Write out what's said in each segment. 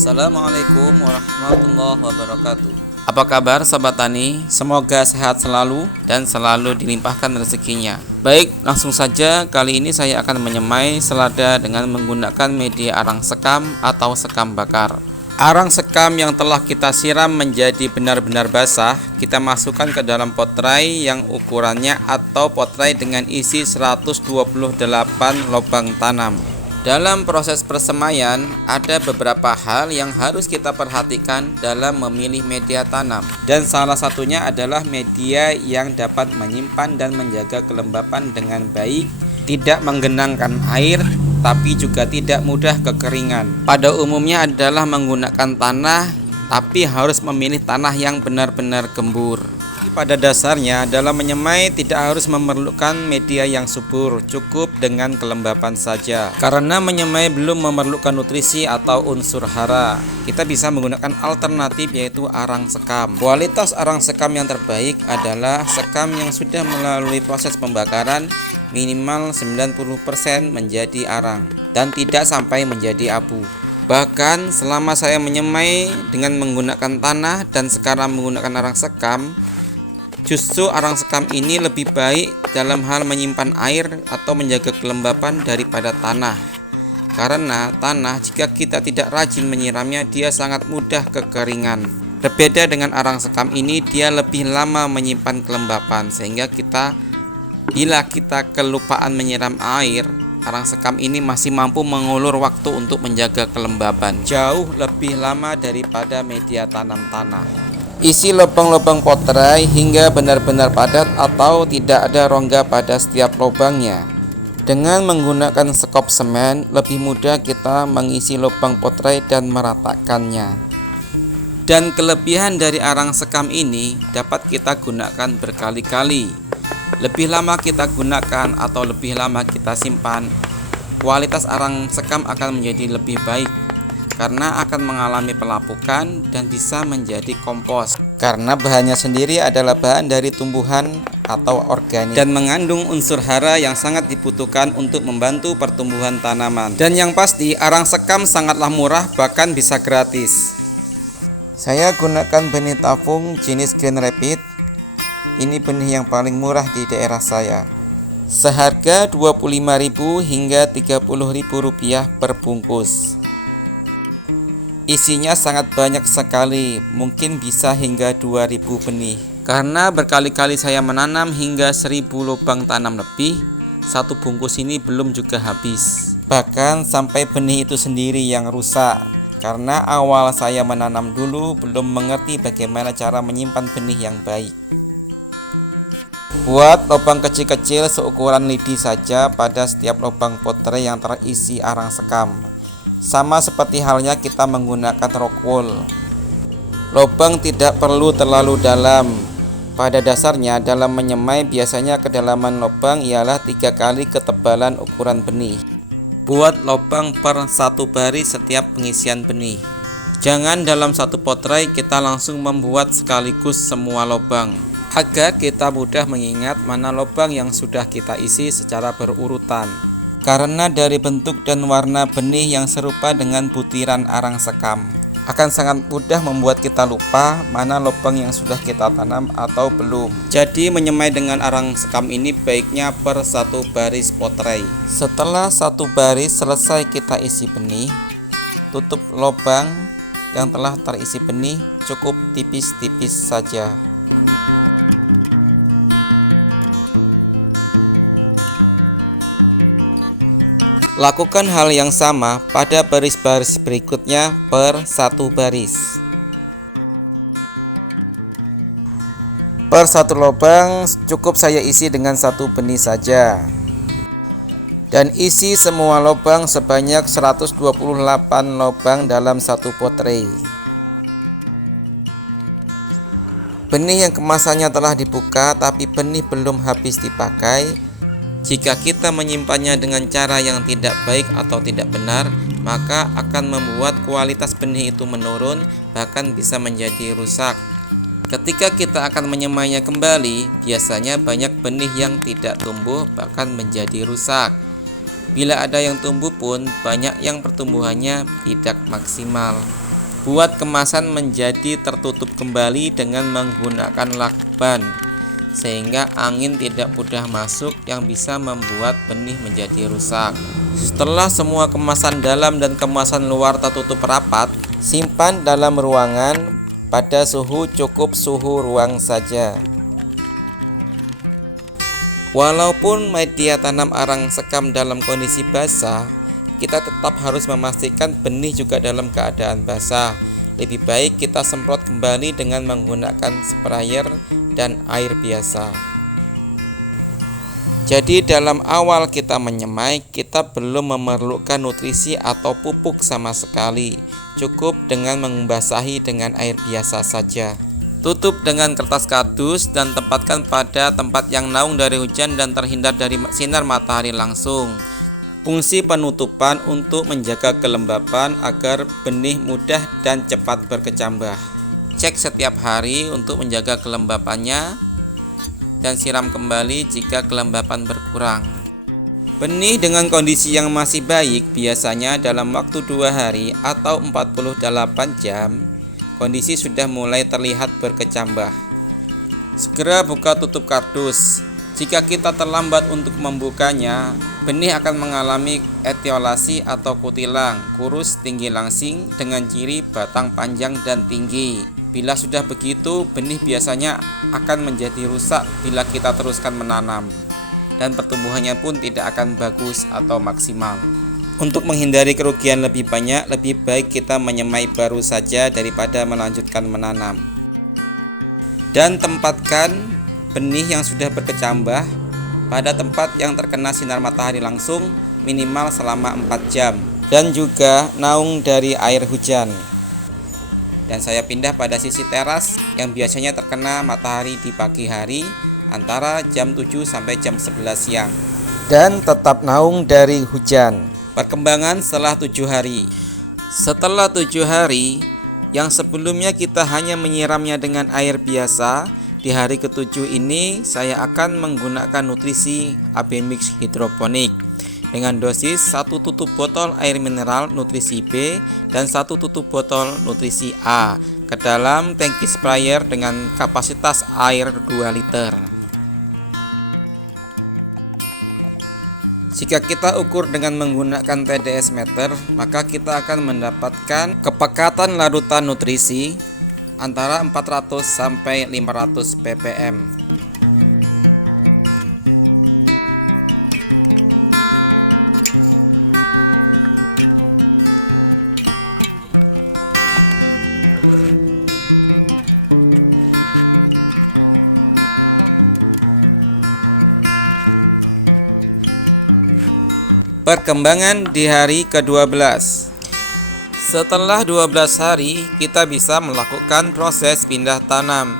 Assalamualaikum warahmatullahi wabarakatuh. Apa kabar sahabat tani? Semoga sehat selalu dan selalu dilimpahkan rezekinya. Baik, langsung saja kali ini saya akan menyemai selada dengan menggunakan media arang sekam atau sekam bakar. Arang sekam yang telah kita siram menjadi benar-benar basah, kita masukkan ke dalam potrai yang ukurannya atau potrai dengan isi 128 lubang tanam. Dalam proses persemaian, ada beberapa hal yang harus kita perhatikan dalam memilih media tanam. Dan salah satunya adalah media yang dapat menyimpan dan menjaga kelembapan dengan baik, tidak menggenangkan air, tapi juga tidak mudah kekeringan. Pada umumnya adalah menggunakan tanah, tapi harus memilih tanah yang benar-benar gembur. Pada dasarnya, dalam menyemai tidak harus memerlukan media yang subur, cukup dengan kelembapan saja. Karena menyemai belum memerlukan nutrisi atau unsur hara, kita bisa menggunakan alternatif yaitu arang sekam. Kualitas arang sekam yang terbaik adalah sekam yang sudah melalui proses pembakaran minimal 90% menjadi arang dan tidak sampai menjadi abu. Bahkan selama saya menyemai dengan menggunakan tanah dan sekarang menggunakan arang sekam, justru arang sekam ini lebih baik dalam hal menyimpan air atau menjaga kelembapan daripada tanah. Karena tanah jika kita tidak rajin menyiramnya, dia sangat mudah kekeringan. Berbeda dengan arang sekam ini, dia lebih lama menyimpan kelembapan, sehingga bila kita kelupaan menyiram air, arang sekam ini masih mampu mengulur waktu untuk menjaga kelembapan jauh lebih lama daripada media tanam tanah. Isi lubang-lubang potrai hingga benar-benar padat atau tidak ada rongga pada setiap lubangnya. Dengan menggunakan sekop semen, lebih mudah kita mengisi lubang potrai dan meratakannya. Dan kelebihan dari arang sekam ini dapat kita gunakan berkali-kali. Lebih lama kita gunakan atau lebih lama kita simpan, kualitas arang sekam akan menjadi lebih baik karena akan mengalami pelapukan dan bisa menjadi kompos. Karena bahannya sendiri adalah bahan dari tumbuhan atau organik dan mengandung unsur hara yang sangat dibutuhkan untuk membantu pertumbuhan tanaman. Dan yang pasti arang sekam sangatlah murah, bahkan bisa gratis. Saya gunakan benih tafung jenis Green Rapid. Ini benih yang paling murah di daerah saya. Seharga Rp25.000 hingga Rp30.000 per bungkus. Isinya sangat banyak sekali, mungkin bisa hingga 2000 benih. Karena berkali-kali saya menanam hingga 1000 lubang tanam lebih, satu bungkus ini belum juga habis. Bahkan sampai benih itu sendiri yang rusak. Karena awal saya menanam dulu belum mengerti bagaimana cara menyimpan benih yang baik. Buat lubang kecil-kecil seukuran lidi saja pada setiap lubang potrai yang terisi arang sekam. Sama seperti halnya kita menggunakan rock wool. Lubang tidak perlu terlalu dalam. Pada dasarnya dalam menyemai biasanya kedalaman lubang ialah 3 kali ketebalan ukuran benih. Buat lubang per 1 baris setiap pengisian benih. Jangan dalam satu potrai kita langsung membuat sekaligus semua lubang, agar kita mudah mengingat mana lubang yang sudah kita isi secara berurutan. Karena dari bentuk dan warna benih yang serupa dengan butiran arang sekam, akan sangat mudah membuat kita lupa mana lubang yang sudah kita tanam atau belum. Jadi menyemai dengan arang sekam ini baiknya per 1 baris potrai. Setelah 1 baris selesai kita isi benih, tutup lubang yang telah terisi benih cukup tipis-tipis saja. Lakukan hal yang sama pada baris-baris berikutnya per 1 baris. Per 1 lubang cukup saya isi dengan 1 benih saja. Dan isi semua lubang sebanyak 128 lubang dalam 1 potrai. Benih yang kemasannya telah dibuka tapi benih belum habis dipakai, jika kita menyimpannya dengan cara yang tidak baik atau tidak benar, maka akan membuat kualitas benih itu menurun, bahkan bisa menjadi rusak. Ketika kita akan menyemainya kembali, biasanya banyak benih yang tidak tumbuh, bahkan menjadi rusak. Bila ada yang tumbuh pun, banyak yang pertumbuhannya tidak maksimal. Buat kemasan menjadi tertutup kembali dengan menggunakan lakban, sehingga angin tidak mudah masuk yang bisa membuat benih menjadi rusak. Setelah semua kemasan dalam dan kemasan luar tertutup rapat, simpan dalam ruangan pada suhu cukup suhu ruang saja. Walaupun media tanam arang sekam dalam kondisi basah, kita tetap harus memastikan benih juga dalam keadaan basah. Lebih baik kita semprot kembali dengan menggunakan sprayer dan air biasa. Jadi dalam awal kita menyemai, kita belum memerlukan nutrisi atau pupuk sama sekali. Cukup dengan membasahi dengan air biasa saja. Tutup dengan kertas kardus dan tempatkan pada tempat yang naung dari hujan dan terhindar dari sinar matahari langsung. Fungsi penutupan untuk menjaga kelembapan agar benih mudah dan cepat berkecambah. Cek setiap hari untuk menjaga kelembapannya dan siram kembali jika kelembapan berkurang. Benih dengan kondisi yang masih baik biasanya dalam waktu 2 hari atau 48 jam kondisi sudah mulai terlihat berkecambah. Segera buka tutup kardus. Jika kita terlambat untuk membukanya, benih akan mengalami etiolasi atau kutilang, kurus, tinggi langsing dengan ciri batang panjang dan tinggi. Bila sudah begitu, benih biasanya akan menjadi rusak bila kita teruskan menanam, dan pertumbuhannya pun tidak akan bagus atau maksimal. Untuk menghindari kerugian lebih banyak, lebih baik kita menyemai baru saja daripada melanjutkan menanam. Dan tempatkan benih yang sudah berkecambah pada tempat yang terkena sinar matahari langsung minimal selama 4 jam dan juga naung dari air hujan. Dan saya pindah pada sisi teras yang biasanya terkena matahari di pagi hari antara jam 7 sampai jam 11 siang dan tetap naung dari hujan. Perkembangan setelah 7 hari. Setelah 7 hari, yang sebelumnya kita hanya menyiramnya dengan air biasa, di hari ke-7 ini saya akan menggunakan nutrisi AB Mix hidroponik dengan dosis 1 tutup botol air mineral nutrisi B dan 1 tutup botol nutrisi A ke dalam tangki sprayer dengan kapasitas air 2 liter. Jika kita ukur dengan menggunakan TDS meter, maka kita akan mendapatkan kepekatan larutan nutrisi antara 400 sampai 500 ppm. Perkembangan di hari ke-12. Setelah 12 hari, kita bisa melakukan proses pindah tanam.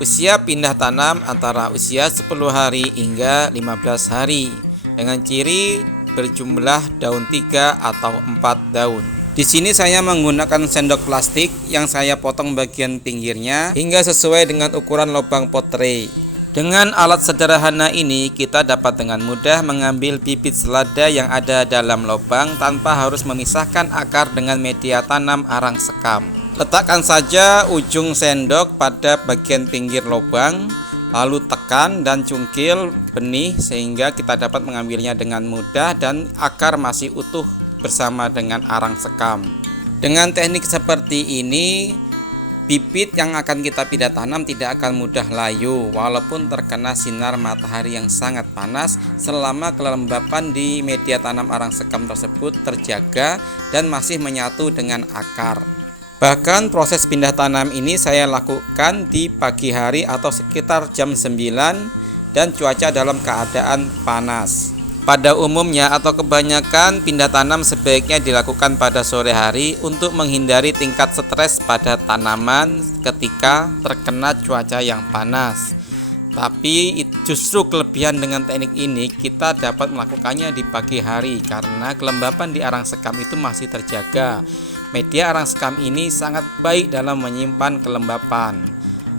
Usia pindah tanam antara usia 10 hari hingga 15 hari dengan ciri berjumlah daun 3 atau 4 daun. Di sini saya menggunakan sendok plastik yang saya potong bagian pinggirnya hingga sesuai dengan ukuran lubang pot tray. Dengan alat sederhana ini, kita dapat dengan mudah mengambil bibit selada yang ada dalam lubang tanpa harus memisahkan akar dengan media tanam arang sekam. Letakkan saja ujung sendok pada bagian pinggir lubang, lalu tekan dan cungkil benih sehingga kita dapat mengambilnya dengan mudah dan akar masih utuh bersama dengan arang sekam. Dengan teknik seperti ini, bibit yang akan kita pindah tanam tidak akan mudah layu walaupun terkena sinar matahari yang sangat panas selama kelembapan di media tanam arang sekam tersebut terjaga dan masih menyatu dengan akar. Bahkan proses pindah tanam ini saya lakukan di pagi hari atau sekitar jam 9 dan cuaca dalam keadaan panas. Pada umumnya atau kebanyakan pindah tanam sebaiknya dilakukan pada sore hari untuk menghindari tingkat stres pada tanaman ketika terkena cuaca yang panas. Tapi justru kelebihan dengan teknik ini kita dapat melakukannya di pagi hari karena kelembapan di arang sekam itu masih terjaga. Media arang sekam ini sangat baik dalam menyimpan kelembapan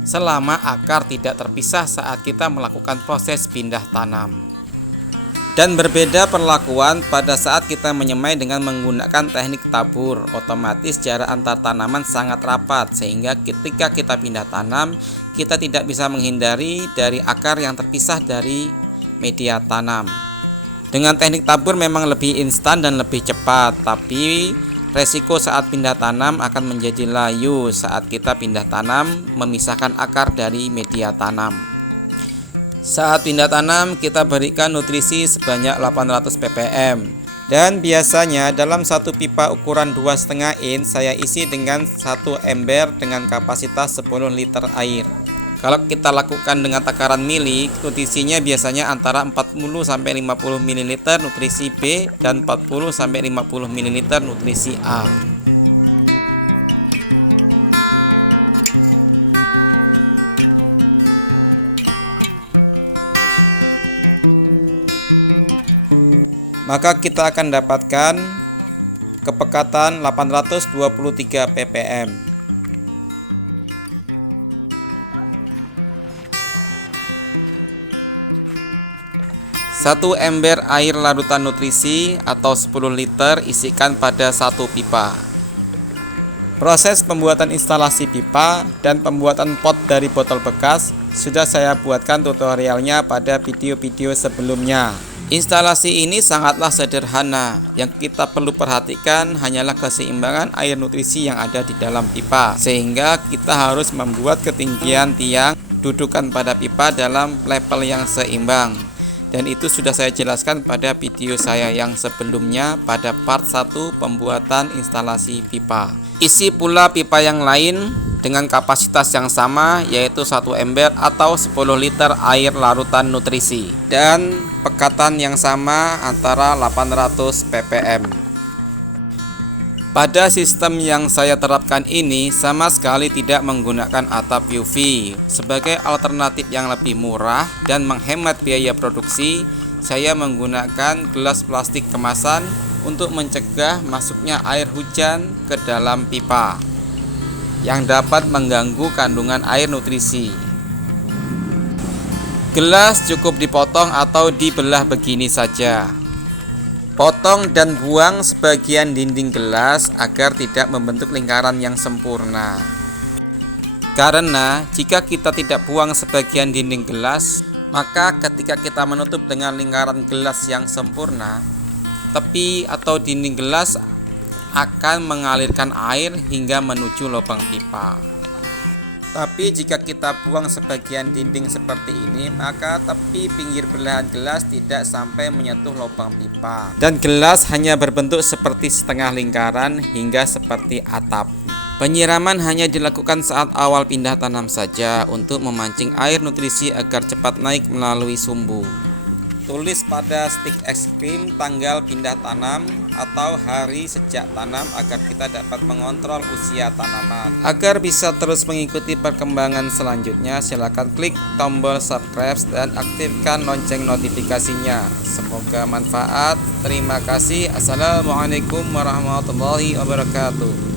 selama akar tidak terpisah saat kita melakukan proses pindah tanam. Dan berbeda perlakuan pada saat kita menyemai dengan menggunakan teknik tabur. Otomatis jarak antar tanaman sangat rapat, sehingga ketika kita pindah tanam, kita tidak bisa menghindari dari akar yang terpisah dari media tanam. Dengan teknik tabur memang lebih instan dan lebih cepat, tapi resiko saat pindah tanam akan menjadi layu saat kita pindah tanam memisahkan akar dari media tanam. Saat pindah tanam kita berikan nutrisi sebanyak 800 ppm. Dan biasanya dalam satu pipa ukuran 2,5 in saya isi dengan satu ember dengan kapasitas 10 liter air. Kalau kita lakukan dengan takaran mili, nutrisinya biasanya antara 40-50 ml nutrisi B dan 40-50 ml nutrisi A. Maka kita akan dapatkan kepekatan 823 ppm. Satu ember air larutan nutrisi atau 10 liter isikan pada satu pipa. Proses pembuatan instalasi pipa dan pembuatan pot dari botol bekas sudah saya buatkan tutorialnya pada video-video sebelumnya. Instalasi ini sangatlah sederhana. Yang kita perlu perhatikan hanyalah keseimbangan air nutrisi yang ada di dalam pipa, sehingga kita harus membuat ketinggian tiang dudukan pada pipa dalam level yang seimbang. Dan itu sudah saya jelaskan pada video saya yang sebelumnya pada part 1 pembuatan instalasi pipa. Isi pula pipa yang lain dengan kapasitas yang sama, yaitu 1 ember atau 10 liter air larutan nutrisi dan pekatan yang sama antara 800 ppm. Pada sistem yang saya terapkan ini sama sekali tidak menggunakan atap UV. Sebagai alternatif yang lebih murah dan menghemat biaya produksi, saya menggunakan gelas plastik kemasan untuk mencegah masuknya air hujan ke dalam pipa yang dapat mengganggu kandungan air nutrisi. Gelas cukup dipotong atau dibelah begini saja. Potong dan buang sebagian dinding gelas agar tidak membentuk lingkaran yang sempurna. Karena jika kita tidak buang sebagian dinding gelas, maka ketika kita menutup dengan lingkaran gelas yang sempurna, tepi atau dinding gelas akan mengalirkan air hingga menuju lubang pipa. Tapi jika kita buang sebagian dinding seperti ini, maka tepi pinggir belahan gelas tidak sampai menyentuh lubang pipa, dan gelas hanya berbentuk seperti setengah lingkaran hingga seperti atap. Penyiraman hanya dilakukan saat awal pindah tanam saja untuk memancing air nutrisi agar cepat naik melalui sumbu. Tulis pada stik es krim tanggal pindah tanam atau hari sejak tanam agar kita dapat mengontrol usia tanaman. Agar bisa terus mengikuti perkembangan selanjutnya, silakan klik tombol subscribe dan aktifkan lonceng notifikasinya. Semoga manfaat. Terima kasih. Assalamualaikum warahmatullahi wabarakatuh.